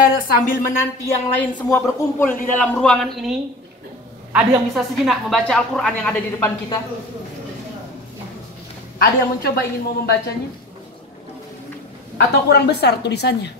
Sambil menanti yang lain semua berkumpul di dalam ruangan ini, ada yang bisa sejenak membaca Al-Quran yang ada di depan kita? Ada yang mencoba ingin mau membacanya? Atau kurang besar tulisannya?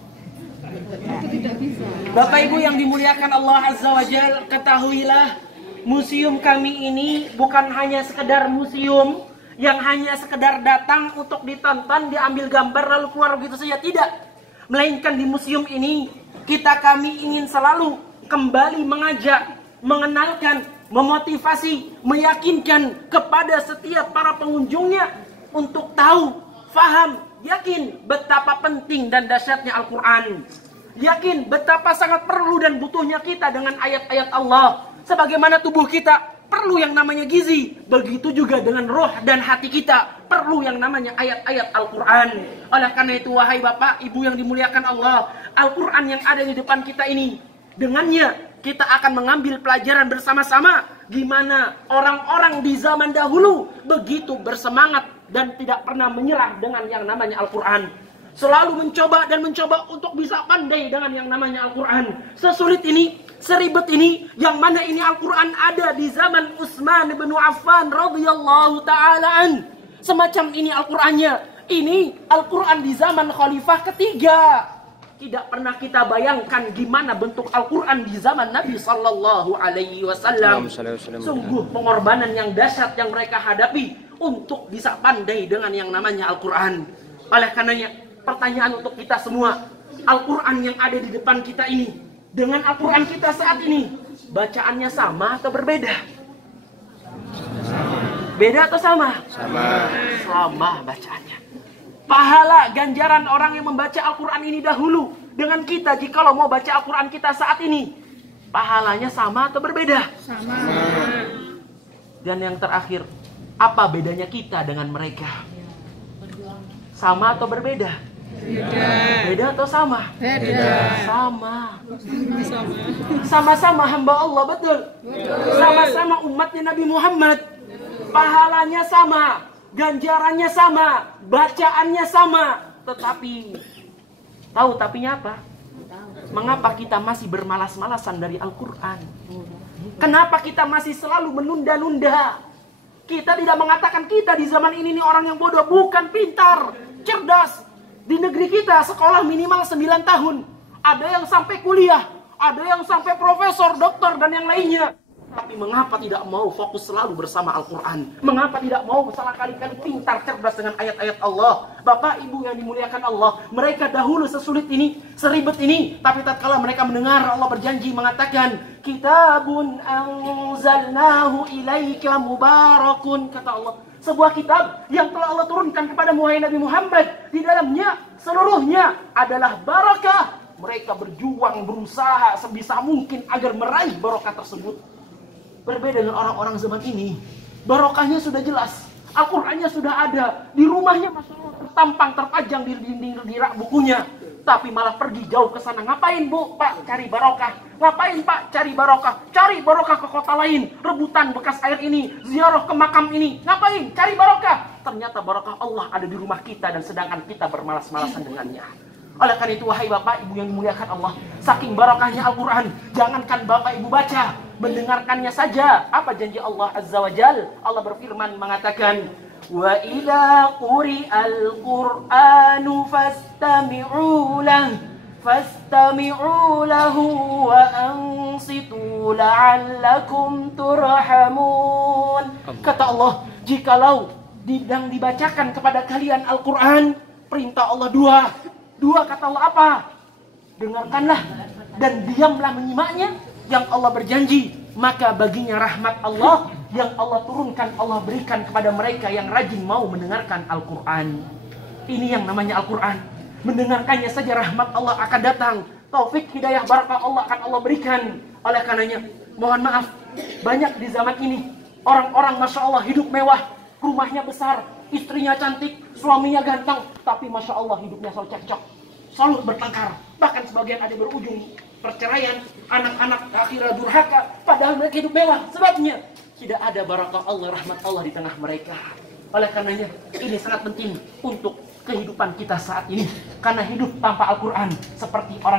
Bapak Ibu yang dimuliakan Allah Azza wa Jalla, ketahuilah museum kami ini bukan hanya sekedar museum yang hanya sekedar datang untuk ditonton, diambil gambar lalu keluar begitu saja. Tidak. Melainkan di museum ini kami ingin selalu kembali mengajak, mengenalkan, memotivasi, meyakinkan kepada setiap para pengunjungnya untuk tahu, faham, yakin betapa penting dan dahsyatnya Al-Quran. Yakin betapa sangat perlu dan butuhnya kita dengan ayat-ayat Allah. Sebagaimana tubuh kita perlu yang namanya gizi, begitu juga dengan roh dan hati kita perlu yang namanya ayat-ayat Al-Quran. Oleh karena itu, wahai Bapak, Ibu yang dimuliakan Allah, Al-Quran yang ada di depan kita ini, dengannya kita akan mengambil pelajaran bersama-sama gimana orang-orang di zaman dahulu begitu bersemangat dan tidak pernah menyerah dengan yang namanya Al-Quran. Selalu mencoba untuk bisa pandai dengan yang namanya Al-Quran. Sesulit ini, seribet ini, yang mana ini Al-Quran ada di zaman Utsman bin Affan radhiyallahu ta'ala an. Semacam ini Al-Qurannya. Ini Al-Quran di zaman Khalifah ketiga. Tidak pernah kita bayangkan gimana bentuk Al-Quran di zaman Nabi Sallallahu Alaihi Wasallam. Sungguh pengorbanan yang dahsyat yang mereka hadapi untuk bisa pandai dengan yang namanya Al-Quran. Oleh karenanya, pertanyaan untuk kita semua, Al-Quran yang ada di depan kita ini dengan Al-Quran kita saat ini, bacaannya sama atau berbeda? Beda atau sama? Sama bacaannya. Pahala ganjaran orang yang membaca Al-Quran ini dahulu dengan kita, jikalau mau baca Al-Quran kita saat ini, pahalanya sama atau berbeda? Sama. Dan yang terakhir, apa bedanya kita dengan mereka? Sama atau berbeda? Beda atau sama? Beda. Sama. Sama-sama hamba Allah, betul? Sama-sama umatnya Nabi Muhammad. Pahalanya sama, ganjarannya sama, bacaannya sama. Tetapi, tahu tapinya apa? Mengapa kita masih bermalas-malasan dari Al-Quran? Kenapa kita masih selalu menunda-nunda? Kita tidak mengatakan kita di zaman ini nih orang yang bodoh. Bukan, pintar, cerdas. Di negeri kita sekolah minimal 9 tahun. Ada yang sampai kuliah, ada yang sampai profesor, doktor, dan yang lainnya. Tapi mengapa tidak mau fokus selalu bersama Al-Quran? Mengapa tidak mau salah kali-kali pintar, cerdas dengan ayat-ayat Allah? Bapak, Ibu yang dimuliakan Allah, mereka dahulu sesulit ini, seribet ini, tapi tatkala mereka mendengar Allah berjanji mengatakan, Kitabun anzalnahu ilaika mubarakun, kata Allah. Sebuah kitab yang telah Allah turunkan kepada Nabi Muhammad. Di dalamnya seluruhnya adalah barakah. Mereka berjuang, berusaha sebisa mungkin agar meraih barakah tersebut. Berbeda dengan orang-orang zaman ini. Barokahnya sudah jelas, Al-Qurannya sudah ada, di rumahnya Masya Allah tertampang, terpajang di dinding di rak bukunya. Tapi malah pergi jauh ke sana. Ngapain Bu? Pak, cari barokah. Ngapain Pak? Cari barokah. Cari barokah ke kota lain. Rebutan bekas air ini, ziarah ke makam ini. Ngapain? Cari barokah. Ternyata barokah Allah ada di rumah kita, dan sedangkan kita bermalas-malasan dengannya. Oleh karena itu, wahai Bapak Ibu yang dimuliakan Allah, saking barokahnya Al-Quran, jangankan Bapak Ibu baca, mendengarkannya saja. Apa janji Allah Azza wa Jal? Allah berfirman mengatakan, wa idza quri'al Qur'anu fastami'u lahu wa ansitu la'allakum turhamun. Kata Allah, jikalau dibacakan kepada kalian Al-Quran, perintah Allah dua kata Allah apa? Dengarkanlah dan diamlah menyimaknya. Yang Allah berjanji, maka baginya rahmat Allah yang Allah turunkan, Allah berikan kepada mereka yang rajin mau mendengarkan Al-Quran. Ini yang namanya Al-Quran. Mendengarkannya saja rahmat Allah akan datang. Taufik, hidayah, barakah Allah akan Allah berikan. Oleh karenanya, mohon maaf, banyak di zaman ini orang-orang Masya Allah hidup mewah, rumahnya besar, istrinya cantik, suaminya ganteng, tapi Masya Allah hidupnya selalu cekcok, selalu bertengkar. Bahkan sebagian ada berujung perceraian, anak-anak akhirnya durhaka, padahal mereka hidup mewah. Sebabnya tidak ada barakah Allah, rahmat Allah di tengah mereka. Oleh karenanya, ini sangat penting untuk kehidupan kita saat ini. Karena hidup tanpa Al-Quran seperti orang